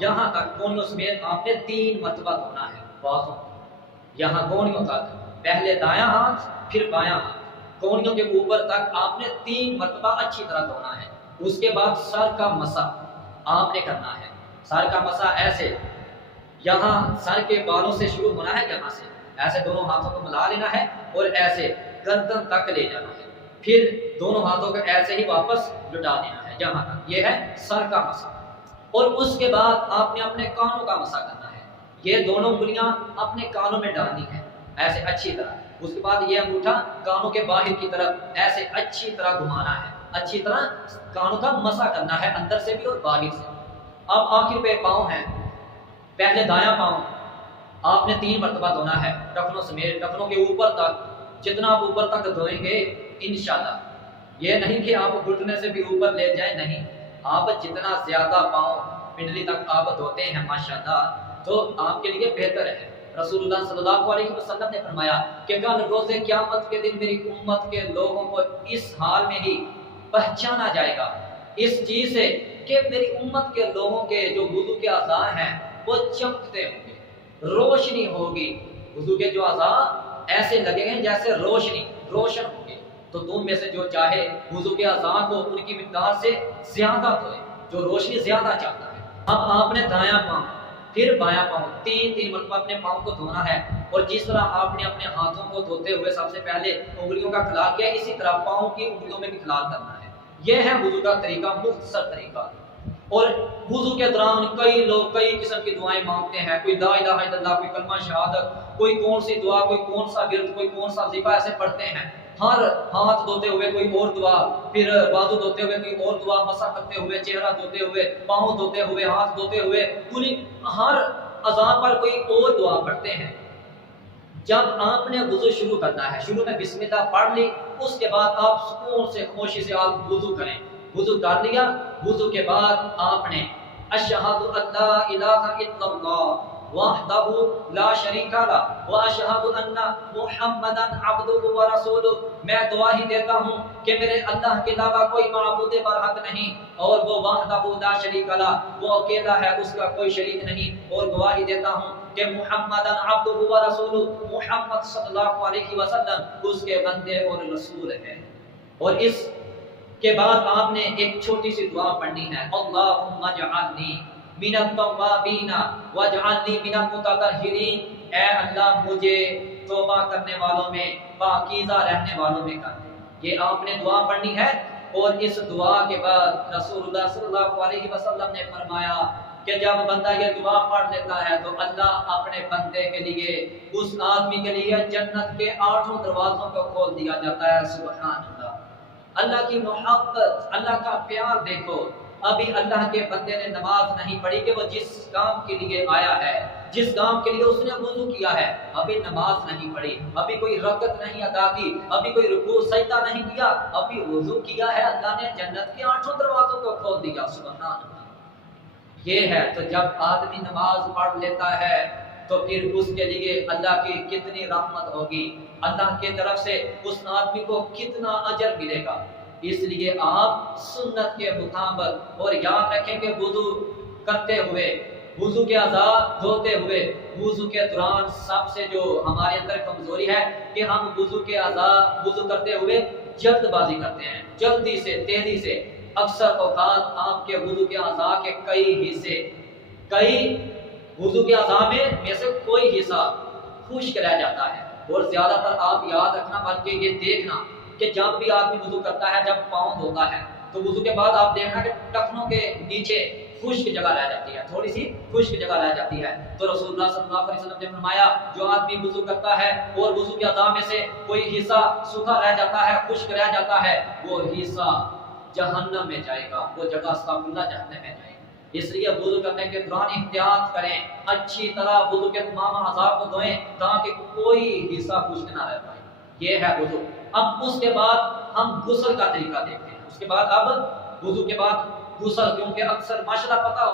یہاں تک کونیوں سمیت آپ نے 3 مرتبہ دھونا ہے، بازوں یہاں کونیوں تک، پہلے دایاں ہاتھ پھر بایاں ہاتھ، کونیوں کے اوپر تک آپ نے 3 مرتبہ اچھی طرح دھونا ہے۔ اس کے بعد سر کا مسح آپ نے کرنا ہے، سر کا مسح ایسے، یہاں سر کے بالوں سے شروع ہونا ہے، یہاں سے ایسے دونوں ہاتھوں کو ملا لینا ہے اور ایسے گردن تک لے جانا ہے، پھر دونوں ہاتھوں کو ایسے ہی واپس لٹا دینا ہے یہاں تک، یہ ہے سر کا مسح۔ اور اس کے بعد آپ نے اپنے کانوں کا مسح کرنا ہے، یہ دونوں انگلیاں اپنے کانوں میں ڈالنی ہے ایسے اچھی طرح، اس کے بعد یہ انگوٹھا کانوں کے باہر کی طرف ایسے اچھی طرح گھمانا ہے، اچھی طرح کانوں کا مسح کرنا ہے اندر سے بھی اور باہر سے۔ اب آخر پہ پاؤں ہیں، پہلے دایاں پاؤں آپ نے 3 مرتبہ دھونا ہے ٹخنوں سمیت، ٹخنوں کے اوپر تک، جتنا آپ اوپر تک دھوئیں گے انشاءاللہ، یہ نہیں کہ آپ گھٹنے سے بھی اوپر لے جائیں، نہیں، آپ جتنا زیادہ پاؤں پنڈلی تک آپ دھوتے ہیں ماشاءاللہ تو آپ کے لیے بہتر ہے۔ رسول اللہ صلی اللہ علیہ وسلم نے فرمایا کہ کل روز قیامت کے دن میری امت کے لوگوں کو اس حال میں ہی پہچانا جائے گا اس چیز سے کہ میری امت کے لوگوں کے جو وضو کے اعضاء ہیں وہ چمکتے ہوں گے، روشنی ہوگی، وضو کے جو اعضاء ایسے لگیں گے جیسے روشن ہوں گے، تو تم میں سے جو چاہے وضو کے اعضاء کو ان کی مقدار سے زیادہ دھوئے، جو روشنی زیادہ چاہتا ہے۔ اب آپ نے دایاں پاؤں پھر بایاں پاؤں 3 مرتبہ اپنے پاؤں کو دھونا ہے، اور جس طرح آپ نے اپنے ہاتھوں کو دھوتے ہوئے سب سے پہلے انگلیوں کا کھلا کیا، اسی طرح پاؤں کی انگلیوں میں بھی کھلا کرنا ہے۔ یہ ہے وضو کا طریقہ، مختصر طریقہ۔ اور وضو کے دوران کئی لوگ کئی قسم کی دعائیں مانگتے ہیں، کوئی لا الہ الا اللہ، کوئی کلمہ شہادت، کوئی کون سی دعا، کوئی کون سا ورد، کوئی کون سا وظیفہ ایسے پڑھتے ہیں، ہر ہاتھ دھوتے ہوئے کوئی اور دعا، پھر بازو دھوتے ہوئے کوئی اور دعا، مسح کرتے ہوئے، چہرہ دھوتے ہوئے، پاؤں دھوتے ہوئے، ہاتھ دھوتے ہوئے، ہر اذان پر کوئی اور دعا پڑھتے ہیں۔ جب آپ نے وضو شروع کرنا ہے، شروع میں بسم اللہ پڑھ لی، اس کے بعد آپ سکون سے خاموشی سے آپ وضو کریں، وضو کر لیا، وضو کے بعد آپ نے اشہد ان لا الہ الا اللہ وحدہ لا شریک لہ واشہد ان محمدا عبدہ ورسولہ، میں گواہی دیتا ہوں کہ میرے اللہ کے علاوہ کوئی معبود برحق نہیں، اور وہ وحدہ لا شریک لہ، وہ اکیلا ہے، اس کا کوئی شریک نہیں، اور گواہی دیتا ہوں کہ محمدا عبدہ ورسولہ، محمد صلی اللہ علیہ وسلم اس کے بندے اور رسول ہیں۔ اور اس کے بعد آپ نے ایک چھوٹی سی دعا پڑھنی ہے، اللہم اجعلنی من التوابین واجعلنی من المتطہرین، اے اللہ مجھے توبہ کرنے والوں میں، پاکیزہ رہنے والوں میں کر دے۔ یہ آپ نے دعا پڑھنی ہے، اور اس دعا کے بعد رسول اللہ صلی اللہ علیہ وسلم نے فرمایا کہ جب بندہ یہ دعا پڑھ لیتا ہے تو اللہ اپنے بندے کے لیے، اس آدمی کے لیے جنت کے 8 دروازوں کو کھول دیا جاتا ہے۔ سبحان اللہ، اللہ کی محبت، اللہ کا پیار دیکھو۔ ابھی اللہ کے بندے نے نماز نہیں پڑھی کہ وہ جس کام کے لیے آیا ہے، جس کام کے لیے اس نے وضو کیا ہے، ابھی نماز نہیں پڑھی، ابھی کوئی رکعت نہیں ادا کی، ابھی کوئی رکوع سجدہ نہیں کیا، ابھی وضو کیا ہے، اللہ نے جنت کے 8 دروازوں کو کھول دیا۔ سبحان اللہ، یہ ہے۔ تو جب آدمی نماز پڑھ لیتا ہے تو پھر اس کے لیے اللہ کی کتنی رحمت ہوگی، اللہ کی طرف سے اس آدمی کو کتنا اجر ملے گا۔ اس لیے آپ سنت کے مطابق، اور یاد رکھیں کہ وضو کرتے ہوئے، وضو کے اعضاء دھوتے ہوئے، وضو کے دوران سب سے جو ہمارے اندر کمزوری ہے کہ ہم وضو کے اعضاء وضو کرتے ہوئے جلد بازی کرتے ہیں، جلدی سے، تیزی سے۔ اکثر اوقات آپ کے وضو کے اعضاء کے کئی وضو کے اعضاء میں سے کوئی حصہ خشک رہ جاتا ہے، اور زیادہ تر آپ یاد رکھنا، بلکہ یہ دیکھنا کہ جب بھی آدمی وضو کرتا ہے، جب پاؤں دھوتا ہے تو وضو کے بعد آپ دیکھنا کہ ٹخنوں کے نیچے خشک جگہ رہ جاتی ہے، تھوڑی سی خشک جگہ رہ جاتی ہے۔ تو رسول اللہ صلی اللہ علیہ وسلم نے فرمایا جو آدمی وضو کرتا ہے اور وضو کے اعضاء میں سے کوئی حصہ سوکھا رہ جاتا ہے، خشک رہ جاتا ہے، وہ حصہ جہنم میں جائے گا، وہ جگہ استغفر اللہ جہنم میں جائے گا۔ اس لیے وضو کرنے کے دوران احتیاط کریں، اچھی طرح وضو کے تمام اعضاء کو دھوئیں تاکہ کوئی حصہ خشک نہ رہ پائے۔ یہ ہے وضو۔ اب اس کے بعد ہم غسل کا طریقہ دیکھتے ہیں۔ اس کے بعد اب وضو کے بعد غسل، کیونکہ اکثر ماشاءاللہ پتہ